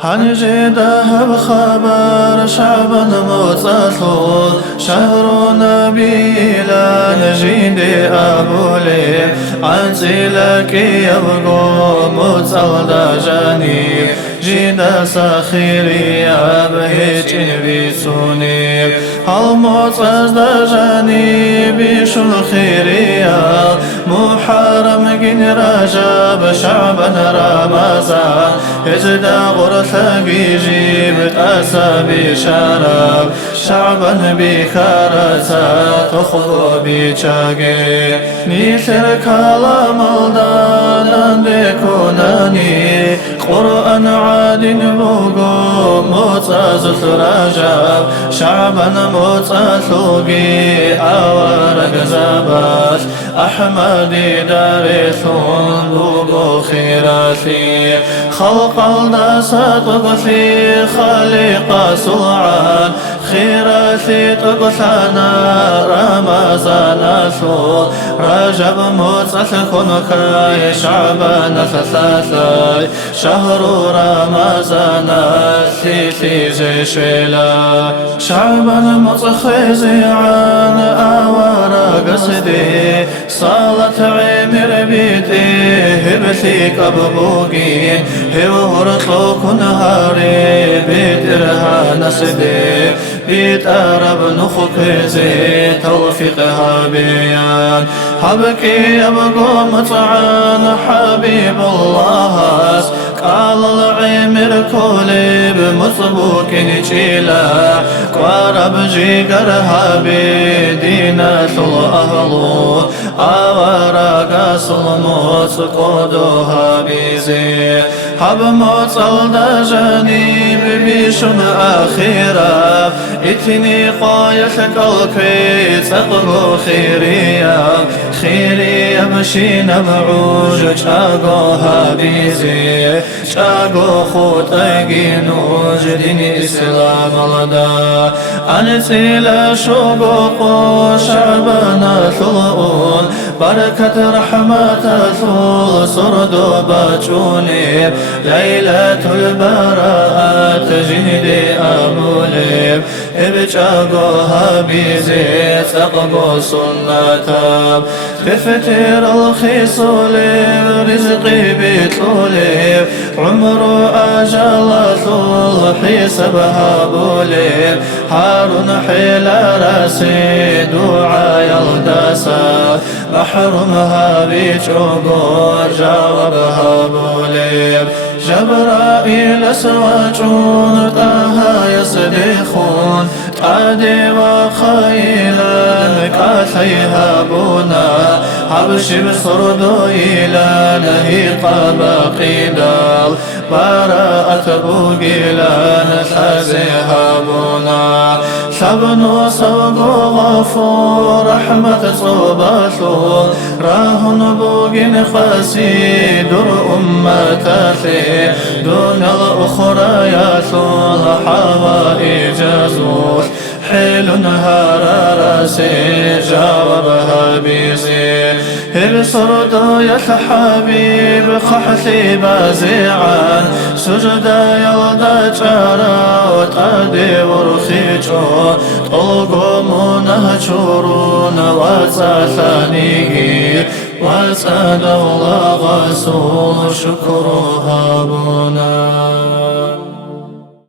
هنجده بخبر شعبا متصل شهر نبيلا نجيد أبولي عن سلك يبقو متصل دجاني جيد سخيري أبهج بسوني المتصل دجاني بشن خيري محرم جن رجب شعبا رمضان هجدا غرثك يجيب أسى بشراب شعبا بخرسة تخلو بشاقي نيثر كلام الدان بكوناني قرآن عاد بوغو متازل رجب شعبا متثلقي أورق زباش أحمدي دارثون بوغو خيراتي خلق الناس تغفي خلق سرعان خيراتي تغفانا رمضان ثول رجب متثلقون كاي شعبان ثلاثاي شهر رمضان ثيثي زي شيلا شعبان متخيزي عن أورا قصدي صالة عمر بيتي هبثيك أبوكي هورطلوك نهاري بيترها نسدي بيت أرب نخك زي توفيقها بيان حبكي أبقو مطعان حبيب الله قال العمر كولي بمصبوك نجيلا قارب جيقرها بدينة الأهل أوراق صلموت قدوها بيزي حب موصل دجاني ببيشم أخيرا اتني قايتك الكي تقلو خيريا خيريا مشينا بعوج شاقوها بيزي شاقو خوتاقي نوج ديني إسلام الدا أنتي لا شوقوق شعبنا ثلؤون بركة رحمة ثول سردو باجوني ليلة البراءة جندي أبولي ابجاقوها بيزي تقبو سنة بفتير الخيصول رزقي بطولي عمر أجل ثول حسبها بولي هارون حيل راسي دعا يلدسا محرمها بيجوغور جاوبها بولي جبرائيل سواجون طه يصدخون عادي وخيلا كاثيها بونا حبش بصردو إلى نهيق باقيدال براءة بوغيلا نتحزيها بونا شبن صوغ غفور رحمة صوباثو راهن بوغين خاسي در أمتاثي دون الأخرى ياثو الحوائج زوث حيل نهار راسي جاوبها بيزي بصردو يا حبيب خحثي بازيعا سجدا يلدا جارا وتادي ورخيجو طلقو منهجورون وساثانيه وساد الله غسول شكرها بنا